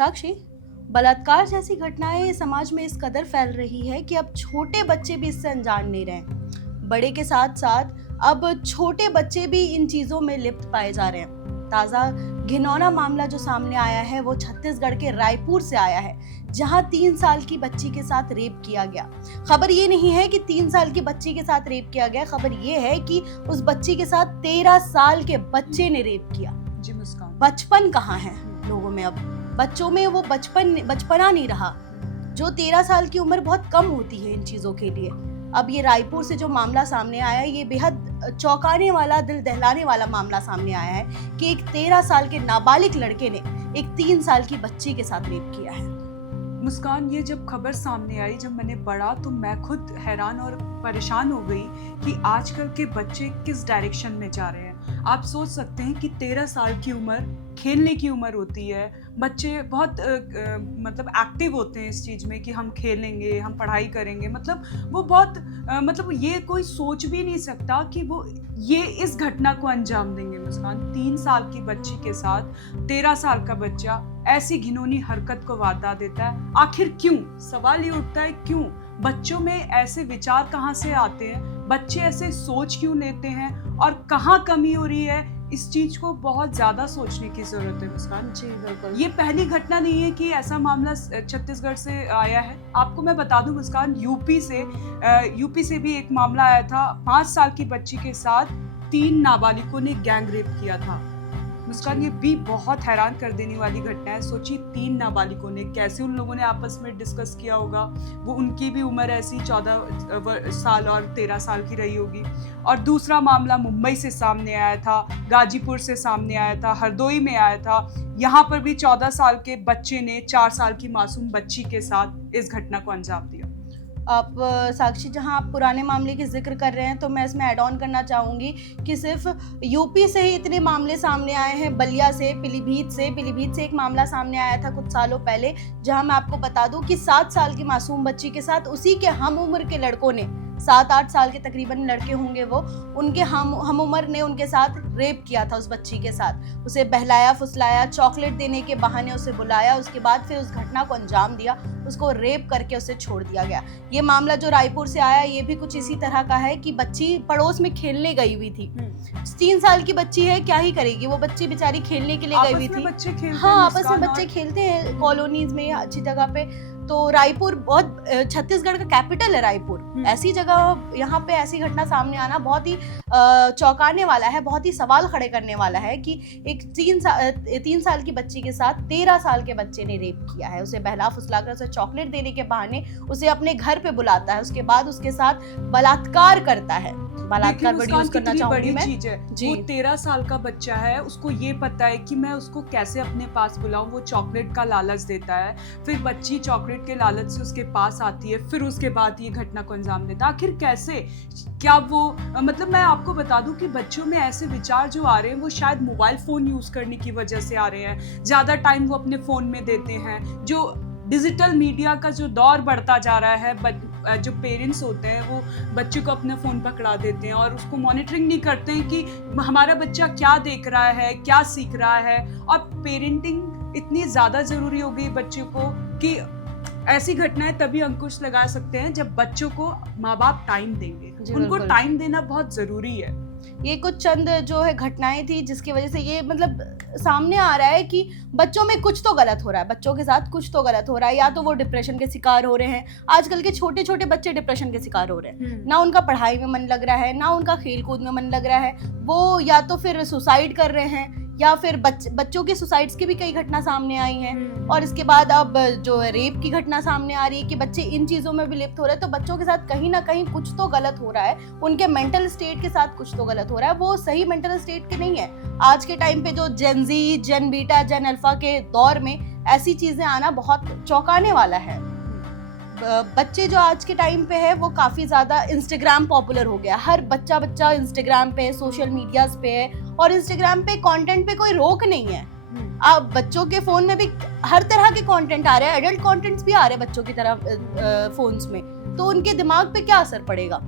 साक्षी, बलात्कार जैसी घटनाएं समाज में इस कदर फैल रही है कि अब छोटे बच्चे भी इससे अनजान नहीं रहे। बड़े के साथ साथ अब छोटे बच्चे भी इन चीजों में लिप्त पाए जा रहे हैं। ताजा घिनौना मामला जो सामने आया है वो छत्तीसगढ़ के रायपुर से आया है, जहां 3 साल की बच्ची के साथ रेप किया गया। खबर ये नहीं है कि 3 साल की बच्ची के साथ रेप किया गया, खबर ये है कि उस बच्ची के साथ 13 साल के बच्चे ने रेप किया। जी मुस्कान, बचपन कहाँ है लोगों में? अब बच्चों में वो बचपना नहीं रहा। जो 13 साल की उम्र बहुत कम होती है इन चीजों के लिए। अब ये रायपुर से जो मामला सामने आया है, ये बेहद चौंकाने वाला, दिल दहलाने वाला मामला सामने आया है कि एक 13 साल के नाबालिग लड़के ने एक 3 साल की बच्ची के साथ रेप किया है। मुस्कान, ये जब खबर सामने आई, जब मैंने पढ़ा तो मैं खुद हैरान और परेशान हो गई कि आजकल के बच्चे किस डायरेक्शन में जा रहे हैं। आप सोच सकते हैं कि 13 साल की उम्र खेलने की उम्र होती है। बच्चे बहुत मतलब एक्टिव होते हैं इस चीज़ में कि हम खेलेंगे, हम पढ़ाई करेंगे। मतलब वो बहुत मतलब ये कोई सोच भी नहीं सकता कि वो ये इस घटना को अंजाम देंगे। मुस्कान, 3 साल की बच्ची के साथ 13 साल का बच्चा ऐसी घिनौनी हरकत को वारदात देता है। आखिर क्यों? सवाल ये उठता है, क्यों बच्चों में ऐसे विचार कहाँ से आते हैं? बच्चे ऐसे सोच क्यों लेते हैं और कहाँ कमी हो रही है? इस चीज को बहुत ज्यादा सोचने की जरूरत है मुस्कान। जी बिल्कुल। ये पहली घटना नहीं है कि ऐसा मामला छत्तीसगढ़ से आया है। आपको मैं बता दूं मुस्कान, यूपी से भी एक मामला आया था। 5 साल की बच्ची के साथ 3 नाबालिगों ने गैंग रेप किया था। मुस्कान, ये भी बहुत हैरान कर देने वाली घटना है। सोचिए, 3 नाबालिगों ने, कैसे उन लोगों ने आपस में डिस्कस किया होगा। वो उनकी भी उम्र ऐसी 14 साल और 13 साल की रही होगी। और दूसरा मामला मुंबई से सामने आया था, गाजीपुर से सामने आया था, हरदोई में आया था। यहाँ पर भी 14 साल के बच्चे ने 4 साल की मासूम बच्ची के साथ इस घटना को अंजाम दिया। आप साक्षी, जहां आप पुराने मामले की जिक्र कर रहे हैं तो मैं इसमें ऐड ऑन करना चाहूँगी कि सिर्फ यूपी से ही इतने मामले सामने आए हैं। बलिया से, पीलीभीत से एक मामला सामने आया था कुछ सालों पहले, जहां मैं आपको बता दूं कि 7 साल की मासूम बच्ची के साथ उसी के हम उम्र के लड़कों ने, 7-8 साल के तकरीबन लड़के होंगे वो, उनके हम उम्र ने उनके साथ रेप किया था। उस बच्ची के साथ उसे बहलाया फुसलाया, चॉकलेट देने के बहाने उसे बुलाया, उसके बाद फिर उस घटना को अंजाम दिया, उसको रेप करके उसे छोड़ दिया गया। ये मामला जो रायपुर से आया, ये भी कुछ इसी तरह का है कि बच्ची पड़ोस में खेलने गई हुई थी। 3 साल की बच्ची है, क्या ही करेगी वो बच्ची, बेचारी खेलने के लिए गई हुई थी। बच्चे खेलते हाँ, हैं आपस में बच्चे खेलते हैं कॉलोनीज में, अच्छी जगह पे। तो रायपुर बहुत, छत्तीसगढ़ का कैपिटल है रायपुर। ऐसी जगह, यहाँ पे ऐसी घटना सामने आना बहुत ही चौंकाने वाला है, बहुत ही सवाल खड़े करने वाला है कि एक 3 साल की बच्ची के साथ 13 साल के बच्चे ने रेप किया है। उसे बहला फुसलाकर, उसे चॉकलेट देने के बहाने उसे अपने घर पे बुलाता है, उसके बाद उसके साथ बलात्कार करता है। बलात्कार वर्ड यूज करना चाहूंगी मैं। चीज है वो 13 साल का बच्चा है, उसको ये पता है कि मैं उसको कैसे अपने पास बुलाऊं। वो चॉकलेट का लालच देता है, फिर बच्ची चॉकलेट के लालच से उसके पास आती है, फिर उसके बाद ये घटना को अंजाम देता है। आखिर कैसे? क्या वो मतलब मैं आपको बता दूं कि बच्चों में ऐसे विचार जो आ रहे हैं वो शायद मोबाइल फोन यूज करने की वजह से आ रहे हैं। ज्यादा टाइम वो अपने फोन में देते हैं। जो डिजिटल मीडिया का जो दौर बढ़ता जा रहा है, जो पेरेंट्स होते हैं वो बच्चे को अपना फ़ोन पकड़ा देते हैं और उसको मॉनिटरिंग नहीं करते हैं कि हमारा बच्चा क्या देख रहा है, क्या सीख रहा है। और पेरेंटिंग इतनी ज़्यादा ज़रूरी हो गई बच्चों को कि ऐसी घटनाएं तभी अंकुश लगा सकते हैं जब बच्चों को माँ बाप टाइम देंगे। उनको टाइम देना बहुत ज़रूरी है। ये कुछ चंद जो है घटनाएं थी जिसकी वजह से ये मतलब सामने आ रहा है कि बच्चों में कुछ तो गलत हो रहा है, बच्चों के साथ कुछ तो गलत हो रहा है। या तो वो डिप्रेशन के शिकार हो रहे हैं, आजकल के छोटे छोटे बच्चे डिप्रेशन के शिकार हो रहे हैं। ना उनका पढ़ाई में मन लग रहा है, ना उनका खेल कूद में मन लग रहा है। वो या तो फिर सुसाइड कर रहे हैं, या फिर बच्चों के सुसाइड्स की भी कई घटना सामने आई हैं। और इसके बाद अब जो रेप की घटना सामने आ रही है कि बच्चे इन चीज़ों में भी लिप्त हो रहे हैं। तो बच्चों के साथ कहीं ना कहीं कुछ तो गलत हो रहा है, उनके मेंटल स्टेट के साथ कुछ तो गलत हो रहा है। वो सही मेंटल स्टेट के नहीं है। आज के टाइम पे जो जेन जी, जेन बीटा, जेन अल्फा के दौर में ऐसी चीज़ें आना बहुत चौंकाने वाला है। बच्चे जो आज के टाइम पे है वो काफ़ी ज़्यादा इंस्टाग्राम पॉपुलर हो गया। हर बच्चा इंस्टाग्राम पे, सोशल मीडियाज पे है। और इंस्टाग्राम पे कंटेंट पे कोई रोक नहीं है। अब बच्चों के फ़ोन में भी हर तरह के कंटेंट आ रहे हैं, एडल्ट कंटेंट्स भी आ रहे हैं बच्चों की तरह फ़ोन्स में। तो उनके दिमाग पे क्या असर पड़ेगा?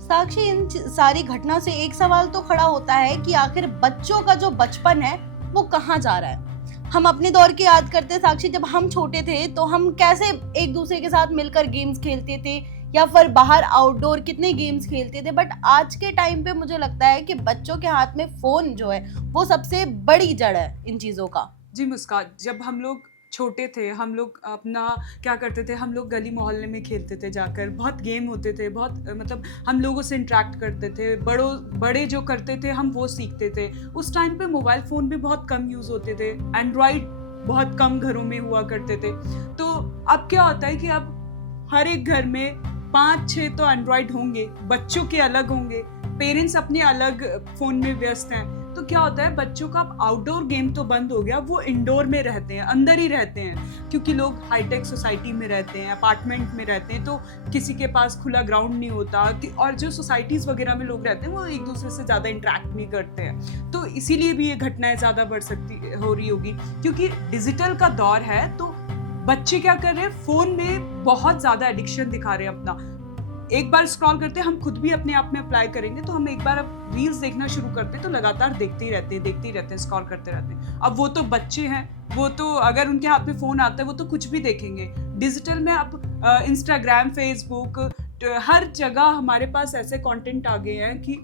साक्षी, इन सारी घटना से एक सवाल तो खड़ा होता है कि आखिर बच्चों का जो बचपन है वो कहाँ जा रहा है। हम अपने दौर की याद करते हैं साक्षी, जब हम छोटे थे तो हम कैसे एक दूसरे के साथ मिलकर गेम्स खेलते थे या फिर बाहर आउटडोर कितने गेम्स खेलते थे। बट आज के टाइम पे मुझे लगता है कि बच्चों के हाथ में फोन जो है वो सबसे बड़ी जड़ है इन चीजों का। जी मुस्कान, जब हम लोग छोटे थे हम लोग अपना क्या करते थे, हम लोग गली मोहल्ले में खेलते थे जाकर, बहुत गेम होते थे, बहुत मतलब हम लोगों से इंटरेक्ट करते थे, बड़े जो करते थे हम वो सीखते थे। उस टाइम पे मोबाइल फ़ोन भी बहुत कम यूज़ होते थे, एंड्रॉयड बहुत कम घरों में हुआ करते थे। तो अब क्या होता है कि अब हर एक घर में 5-6 तो एंड्रॉयड होंगे, बच्चों के अलग होंगे, पेरेंट्स अपने अलग फ़ोन में व्यस्त हैं। तो क्या होता है, बच्चों का अब आउटडोर गेम तो बंद हो गया, वो इंडोर में रहते हैं, अंदर ही रहते हैं, क्योंकि लोग हाईटेक सोसाइटी में रहते हैं, अपार्टमेंट में रहते हैं, तो किसी के पास खुला ग्राउंड नहीं होता और जो सोसाइटीज़ वगैरह में लोग रहते हैं वो एक दूसरे से ज़्यादा इंटरेक्ट नहीं करते हैं। तो इसीलिए भी ये घटनाएं ज़्यादा हो रही होगी, क्योंकि डिजिटल का दौर है। तो बच्चे क्या कर रहे हैं, फ़ोन में बहुत ज़्यादा एडिक्शन दिखा रहे हैं अपना। एक बार स्क्रॉल करते हैं, हम खुद भी अपने आप में अप्लाई करेंगे, तो हम एक बार अब रील्स देखना शुरू करते हैं तो लगातार देखते ही रहते हैं, स्क्रॉल करते रहते हैं। अब वो तो बच्चे हैं, वो तो अगर उनके हाथ में फ़ोन आता है वो तो कुछ भी देखेंगे। डिजिटल में अब इंस्टाग्राम, फेसबुक, हर जगह हमारे पास ऐसे कंटेंट आ गए हैं कि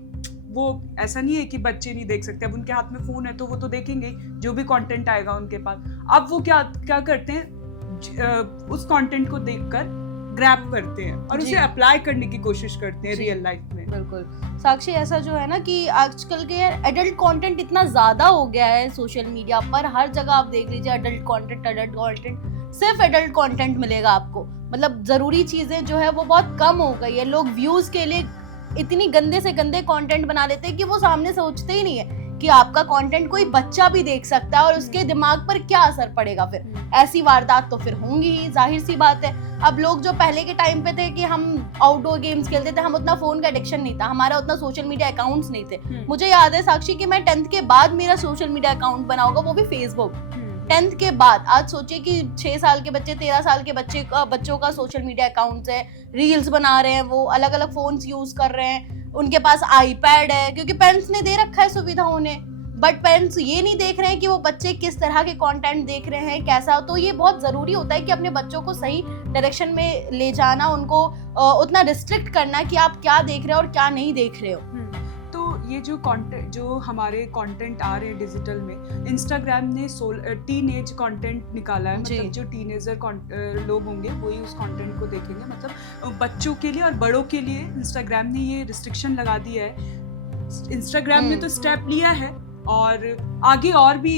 वो ऐसा नहीं है कि बच्चे नहीं देख सकते। अब उनके हाथ में फ़ोन है तो वो तो देखेंगे जो भी कंटेंट आएगा उनके पास। अब वो क्या करते हैं, उस कंटेंट को देखकर ग्रैब करते हैं और उसे अप्लाई करने की कोशिश करते हैं रियल लाइफ में। बिल्कुल साक्षी, ऐसा जो है ना कि आजकल के एडल्ट कंटेंट इतना ज्यादा हो गया है सोशल मीडिया पर, हर जगह आप देख लीजिए एडल्ट कंटेंट, सिर्फ एडल्ट कंटेंट मिलेगा आपको। मतलब जरूरी चीजें जो है वो बहुत कम हो गई है। लोग व्यूज के लिए इतनी गंदे से गंदे कंटेंट बना लेते हैं कि वो सामने सोचते ही नहीं है कि आपका कंटेंट कोई बच्चा भी देख सकता है और उसके दिमाग पर क्या असर पड़ेगा। फिर ऐसी वारदात तो फिर होंगी ही, जाहिर सी बात है। अब लोग जो पहले के टाइम पे थे कि हम आउटडोर गेम्स खेलते थे, हम उतना फोन का एडिक्शन नहीं था, हमारा उतना सोशल मीडिया अकाउंट्स नहीं थे। मुझे याद है साक्षी कि मैं 10th के बाद मेरा सोशल मीडिया अकाउंट बना होगा, वो भी फेसबुक। 10th के बाद आज सोचिए कि 6 साल के बच्चे, 13 साल के बच्चों का सोशल मीडिया अकाउंट्स है, रील्स बना रहे हैं, वो अलग अलग फोन्स यूज कर रहे हैं, उनके पास आईपैड है, क्योंकि पेरेंट्स ने दे रखा है सुविधा उन्हें। बट पेरेंट्स ये नहीं देख रहे हैं कि वो बच्चे किस तरह के कंटेंट देख रहे हैं, कैसा। तो ये बहुत ज़रूरी होता है कि अपने बच्चों को सही डायरेक्शन में ले जाना, उनको उतना रिस्ट्रिक्ट करना कि आप क्या देख रहे हो और क्या नहीं देख रहे हो। तो ये जो कंटेंट, जो हमारे कंटेंट आ रहे हैं डिजिटल में, इंस्टाग्राम ने टीनेज कंटेंट निकाला है। मतलब जो टीनेजर लोग होंगे वही उस कंटेंट को देखेंगे। मतलब बच्चों के लिए और बड़ों के लिए इंस्टाग्राम ने ये रिस्ट्रिक्शन लगा दिया है। इंस्टाग्राम ने तो स्टेप लिया है और आगे और भी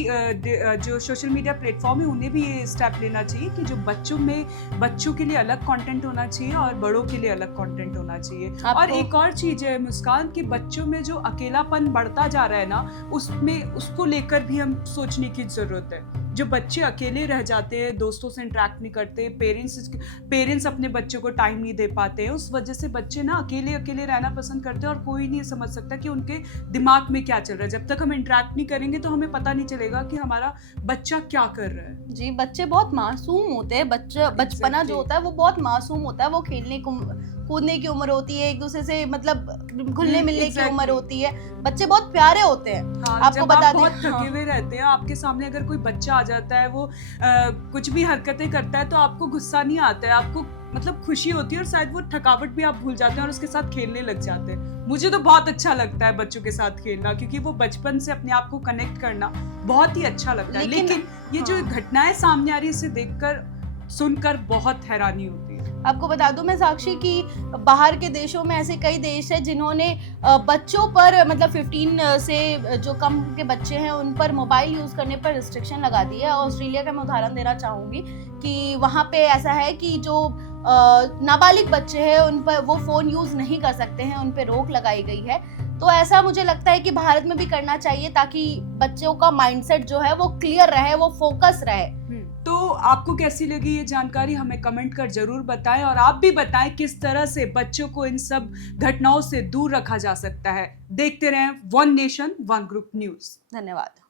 जो सोशल मीडिया प्लेटफॉर्म है उन्हें भी ये स्टेप लेना चाहिए कि जो बच्चों के लिए अलग कंटेंट होना चाहिए और बड़ों के लिए अलग कंटेंट होना चाहिए। और एक और चीज़ है मुस्कान, कि बच्चों में जो अकेलापन बढ़ता जा रहा है ना, उसको लेकर भी हम सोचने की ज़रूरत है। जो बच्चे अकेले रह जाते हैं, दोस्तों से इंटरेक्ट नहीं करते, पेरेंट्स अपने बच्चों को टाइम नहीं दे पाते हैं, उस वजह से बच्चे ना अकेले रहना पसंद करते हैं और कोई नहीं समझ सकता कि उनके दिमाग में क्या चल रहा है। जब तक हम इंटरेक्ट नहीं करेंगे तो हमें पता नहीं चलेगा कि हमारा बच्चा क्या कर रहा है। जी, बच्चे बहुत मासूम होते हैं। बचपना जो होता है वो बहुत मासूम होता है। वो खेलने कूदने की उम्र होती है, एक दूसरे से मतलब घुलने मिलने की उम्र होती है। बच्चे बहुत प्यारे होते हैं। आपको बता दें, बहुत थके हुए रहते हैं, आपके सामने अगर कोई बच्चा आ जाता है, वो कुछ भी हरकतें करता है तो आपको गुस्सा नहीं आता है, आपको मतलब खुशी होती है और शायद वो थकावट भी आप भूल जाते हैं और उसके साथ खेलने लग जाते हैं। मुझे तो बहुत अच्छा लगता है बच्चों के साथ खेलना, क्योंकि वो बचपन से अपने आप को कनेक्ट करना बहुत ही अच्छा लगता है। लेकिन ये जो घटनाएं सामने आ रही है, इसे देखकर सुनकर बहुत हैरानी होती है। आपको बता दूं मैं साक्षी कि बाहर के देशों में ऐसे कई देश हैं जिन्होंने बच्चों पर मतलब 15 से जो कम के बच्चे हैं उन पर मोबाइल यूज़ करने पर रिस्ट्रिक्शन लगा दी है। ऑस्ट्रेलिया का मैं उदाहरण देना चाहूँगी कि वहाँ पे ऐसा है कि जो नाबालिग बच्चे हैं उन पर वो फ़ोन यूज़ नहीं कर सकते हैं, उन पर रोक लगाई गई है। तो ऐसा मुझे लगता है कि भारत में भी करना चाहिए ताकि बच्चों का माइंडसेट जो है वो क्लियर रहे, वो फोकस रहे। तो आपको कैसी लगी ये जानकारी, हमें कमेंट कर जरूर बताएं और आप भी बताएं किस तरह से बच्चों को इन सब घटनाओं से दूर रखा जा सकता है। देखते रहें one nation one group news. धन्यवाद।